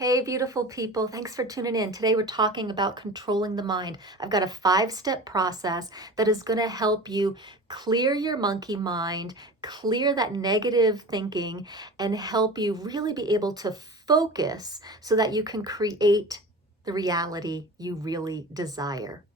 Hey, beautiful people. Thanks for tuning in. Today we're talking about controlling the mind. I've got a 5-step process that is going to help you clear your monkey mind, clear that negative thinking, and help you really be able to focus so that you can create the reality you really desire.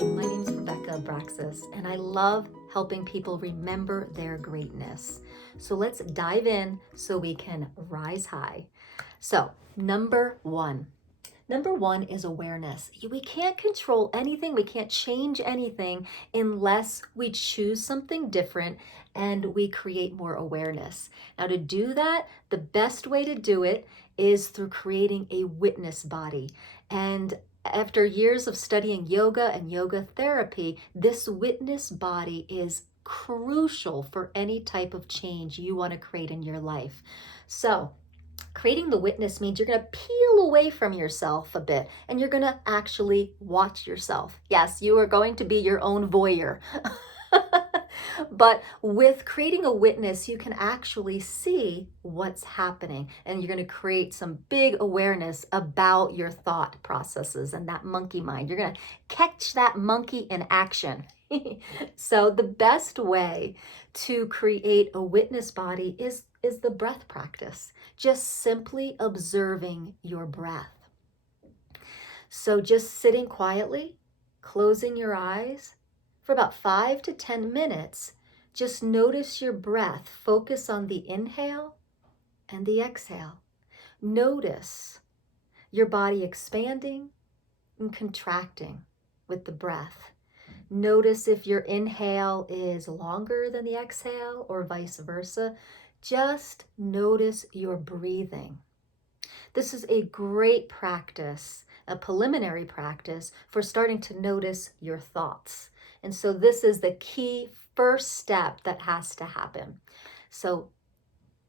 My name is Abraxas, and I love helping people remember their greatness. So let's dive in so we can rise high. So, number one. Number one is awareness. We can't control anything, we can't change anything unless we choose something different and we create more awareness. Now, to do that, the best way to do it is through creating a witness body. And after years of studying yoga and yoga therapy, this witness body is crucial for any type of change you want to create in your life. So, creating the witness means you're going to peel away from yourself a bit and you're going to actually watch yourself. Yes, you are going to be your own voyeur. But with creating a witness, you can actually see what's happening and you're going to create some big awareness about your thought processes and that monkey mind. You're going to catch that monkey in action. So the best way to create a witness body is the breath practice, just simply observing your breath. So just sitting quietly, closing your eyes for about 5 to 10 minutes, just notice your breath. Focus on the inhale and the exhale. Notice your body expanding and contracting with the breath. Notice if your inhale is longer than the exhale or vice versa. Just notice your breathing. This is a great practice, a preliminary practice for starting to notice your thoughts. And so this is the key first step that has to happen. So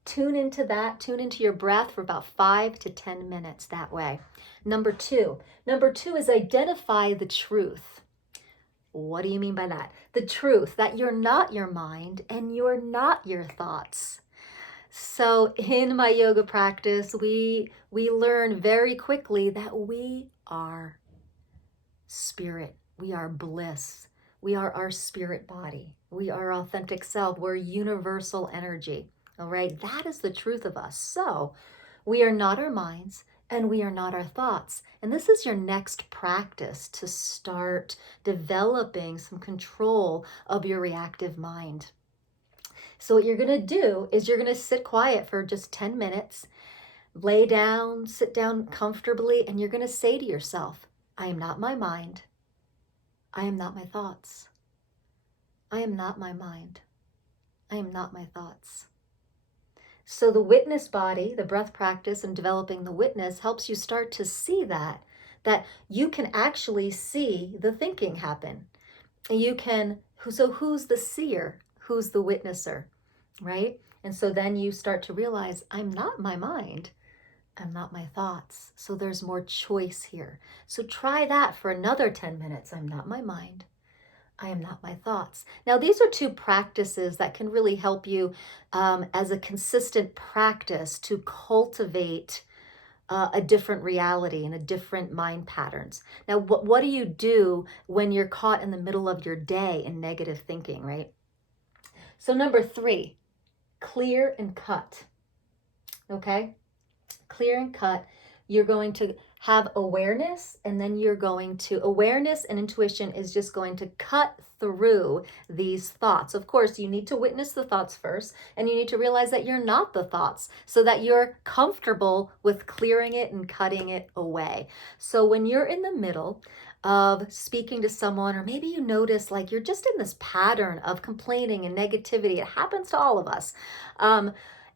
tune into that, tune into your breath for about 5 to 10 minutes that way. Number two is identify the truth. What do you mean by that? The truth that you're not your mind and you're not your thoughts. So in my yoga practice, we learn very quickly that we are spirit. We are bliss. We are our spirit body. We are authentic self. We're universal energy. All right. That is the truth of us. So we are not our minds and we are not our thoughts. And this is your next practice to start developing some control of your reactive mind. So what you're going to do is you're going to sit quiet for just 10 minutes, lay down, sit down comfortably, and you're going to say to yourself, I am not my mind. I am not my thoughts. I am not my mind. I am not my thoughts. So the witness body, the breath practice and developing the witness helps you start to see that you can actually see the thinking happen. You can, so who's the seer? Who's the witnesser, right? And so then you start to realize, I'm not my mind. I'm not my thoughts. So there's more choice here. So try that for another 10 minutes. I'm not my mind. I am not my thoughts. Now, these are two practices that can really help you as a consistent practice to cultivate a different reality and a different mind patterns. Now, what do you do when you're caught in the middle of your day in negative thinking, right? So number 3, clear and cut. Okay? Clear and cut. You're going to have awareness, and then awareness and intuition is just going to cut through these thoughts. Of course, you need to witness the thoughts first, and you need to realize that you're not the thoughts so that you're comfortable with clearing it and cutting it away. So when you're in the middle of speaking to someone, or maybe you notice like you're just in this pattern of complaining and negativity, it happens to all of us.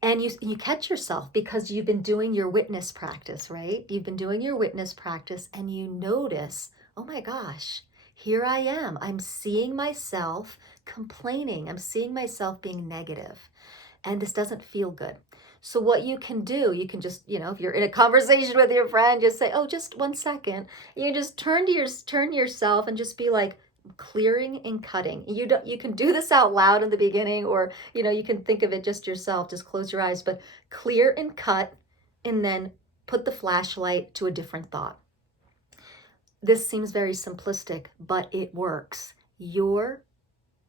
And you catch yourself because you've been doing your witness practice, right? You've been doing your witness practice and you notice, oh my gosh, here I am. I'm seeing myself complaining. I'm seeing myself being negative. And this doesn't feel good. So what you can do, you can just, if you're in a conversation with your friend, just say, oh, just 1 second. You just turn yourself and just be like, clearing and cutting. You can do this out loud in the beginning, or you can think of it just yourself, just close your eyes, but clear and cut, and then put the flashlight to a different thought. This seems very simplistic, but it works. Your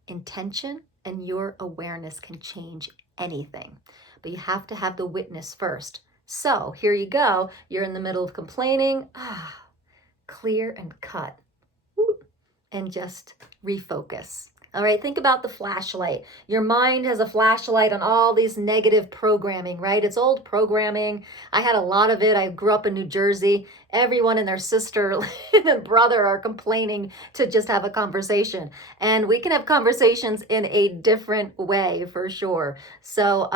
intention and your awareness can change anything, but you have to have the witness first. So here you go. You're in the middle of complaining. Clear and cut. And just refocus. All right, think about the flashlight. Your mind has a flashlight on all these negative programming, right? It's old programming. I had a lot of it. I grew up in New Jersey. Everyone and their sister and brother are complaining to just have a conversation. And we can have conversations in a different way for sure. So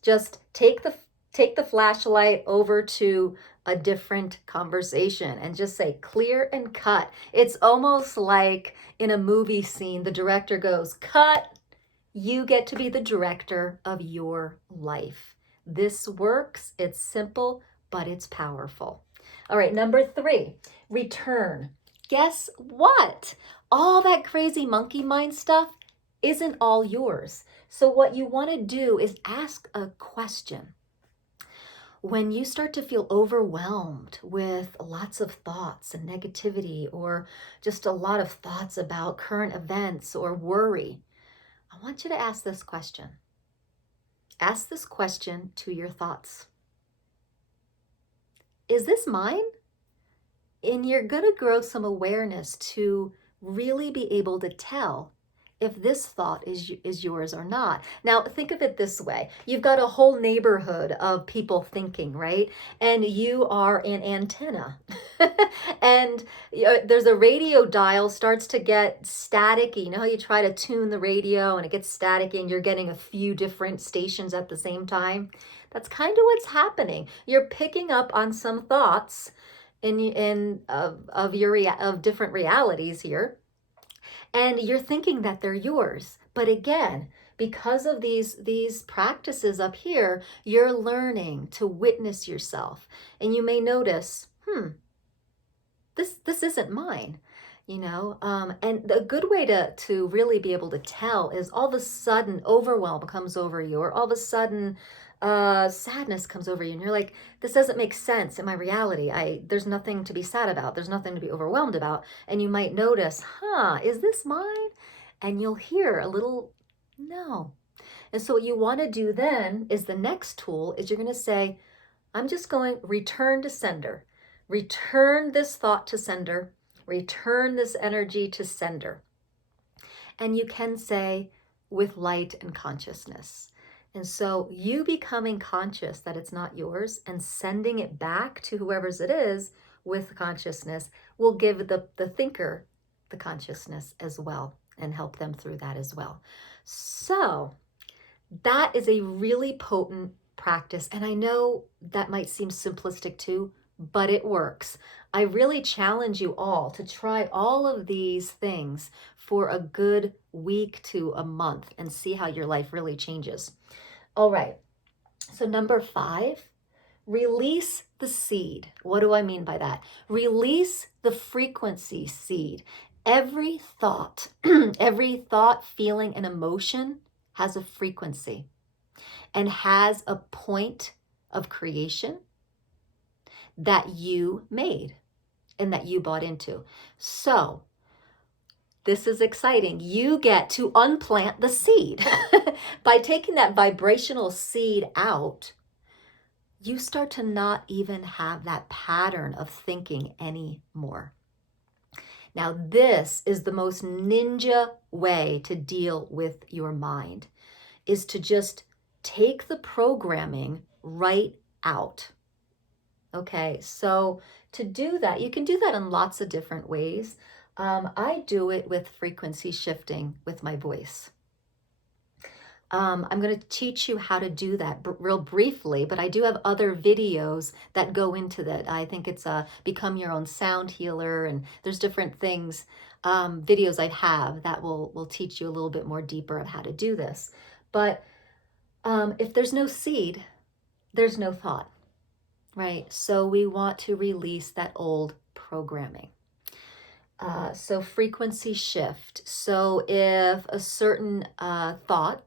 just take the flashlight over to a different conversation and just say clear and cut. It's almost like in a movie scene, the director goes, cut. You get to be the director of your life. This works. It's simple, but it's powerful. All right, number 3, return. Guess what? All that crazy monkey mind stuff isn't all yours. So what you want to do is ask a question. When you start to feel overwhelmed with lots of thoughts and negativity, or just a lot of thoughts about current events or worry, I want you to ask this question. Ask this question to your thoughts. Is this mine? And you're going to grow some awareness to really be able to tell if this thought is yours or not. Now, think of it this way. You've got a whole neighborhood of people thinking, right? And you are an antenna. And there's a radio dial starts to get staticky. You know how you try to tune the radio and it gets staticky and you're getting a few different stations at the same time? That's kind of what's happening. You're picking up on some thoughts of different realities here. And you're thinking that they're yours. But again, because of these practices up here, you're learning to witness yourself. And you may notice, this isn't mine, and a good way to really be able to tell is all of a sudden overwhelm comes over you, or all of a sudden sadness comes over you, and you're like, this doesn't make sense in my reality. There's nothing to be sad about. There's nothing to be overwhelmed about. And you might notice, is this mine? And you'll hear a little no. And so what you want to do then is the next tool is you're going to say, I'm just going return to sender. Return this thought to sender. Return this energy to sender. And you can say with light and consciousness. And so you becoming conscious that it's not yours and sending it back to whoever's it is with consciousness will give the thinker the consciousness as well and help them through that as well. So that is a really potent practice. And I know that might seem simplistic too, but it works. I really challenge you all to try all of these things for a good week to a month and see how your life really changes. All right. So number 5, release the seed. What do I mean by that? Release the frequency seed. Every thought, feeling, and emotion has a frequency and has a point of creation that you made and that you bought into. So this is exciting. You get to unplant the seed. By taking that vibrational seed out, you start to not even have that pattern of thinking anymore. Now, this is the most ninja way to deal with your mind, is to just take the programming right out. Okay, so to do that, you can do that in lots of different ways. I do it with frequency shifting with my voice. I'm going to teach you how to do that real briefly, but I do have other videos that go into that. I think it's Become Your Own Sound Healer, and there's different things, videos I have that will teach you a little bit more deeper of how to do this. But if there's no seed, there's no thought, right? So we want to release that old programming. So frequency shift. So if a certain thought,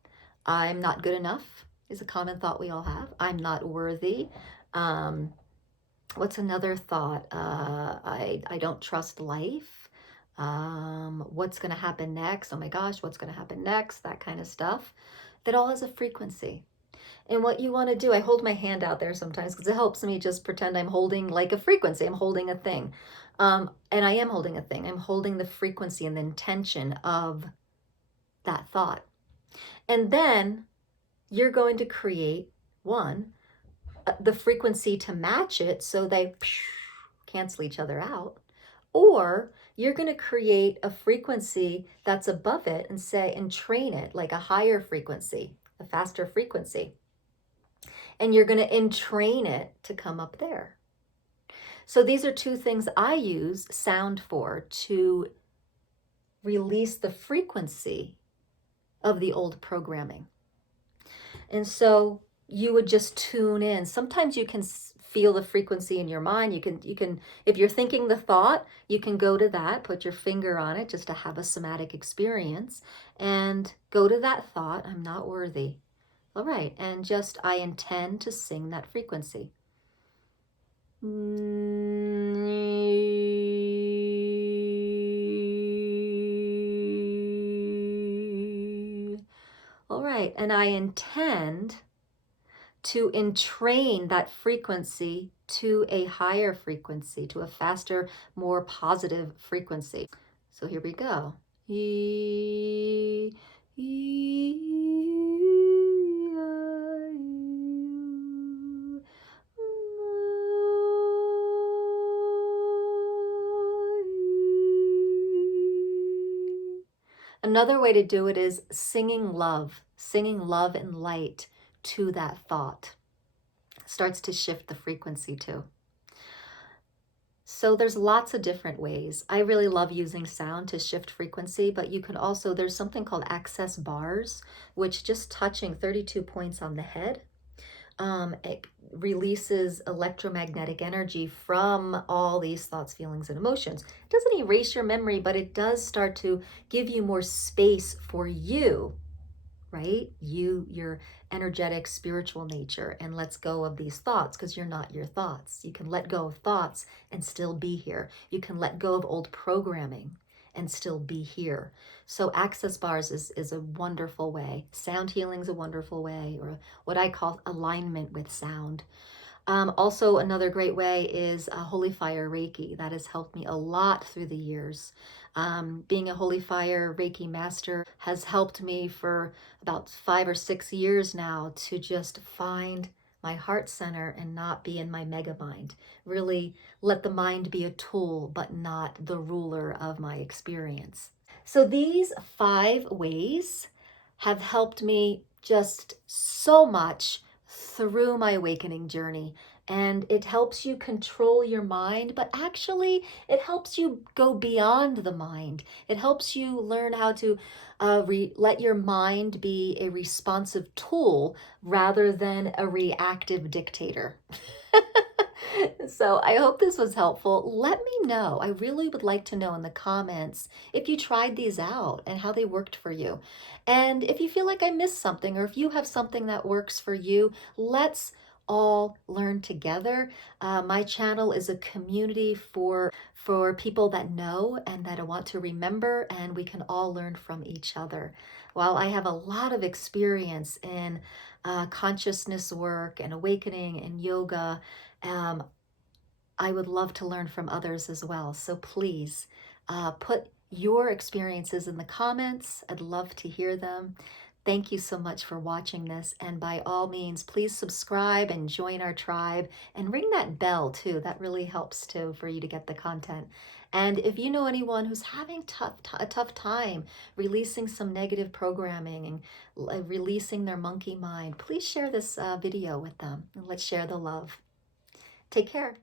I'm not good enough, is a common thought we all have. I'm not worthy. Um, what's another thought? I don't trust life. What's going to happen next? Oh my gosh, what's going to happen next? That kind of stuff. That all has a frequency. And what you want to do, I hold my hand out there sometimes because it helps me just pretend I'm holding like a frequency. I'm holding a thing. And I am holding a thing. I'm holding the frequency and the intention of that thought. And then you're going to create the frequency to match it so they cancel each other out. Or you're going to create a frequency that's above it and train it like a higher frequency, a faster frequency. And you're going to entrain it to come up there. So these are two things I use sound for, to release the frequency of the old programming. And so you would just tune in. Sometimes you can feel the frequency in your mind. You can, if you're thinking the thought, you can go to that, put your finger on it just to have a somatic experience and go to that thought, I'm not worthy. All right, and just I intend to sing that frequency. All right, and I intend to entrain that frequency to a higher frequency, to a faster, more positive frequency. So here we go. Another way to do it is singing love and light to that thought. Starts to shift the frequency too. So there's lots of different ways. I really love using sound to shift frequency, but you can also, there's something called access bars, which just touching 32 points on the head, it releases electromagnetic energy from all these thoughts, feelings, and emotions. It doesn't erase your memory, but it does start to give you more space for you, right? Your energetic, spiritual nature, and lets go of these thoughts because you're not your thoughts. You can let go of thoughts and still be here. You can let go of old programming and still be here. So access bars is a wonderful way. Sound healing is a wonderful way, or what I call alignment with sound. Also, another great way is Holy Fire Reiki. That has helped me a lot through the years. Being a Holy Fire Reiki master has helped me for about 5 or 6 years now to just find my heart center and not be in my mega mind. Really let the mind be a tool, but not the ruler of my experience. So these 5 ways have helped me just so much through my awakening journey. And it helps you control your mind, but actually it helps you go beyond the mind. It helps you learn how to let your mind be a responsive tool rather than a reactive dictator. So I hope this was helpful. Let me know. I really would like to know in the comments if you tried these out and how they worked for you. And if you feel like I missed something, or if you have something that works for you, let's all learn together. My channel is a community for people that know and that want to remember, and we can all learn from each other. While I have a lot of experience in consciousness work and awakening and yoga, I would love to learn from others as well. So please put your experiences in the comments. I'd love to hear them. Thank you so much for watching this. And by all means, please subscribe and join our tribe and ring that bell too. That really helps too for you to get the content. And if you know anyone who's having a tough time releasing some negative programming and releasing their monkey mind, please share this video with them and let's share the love. Take care.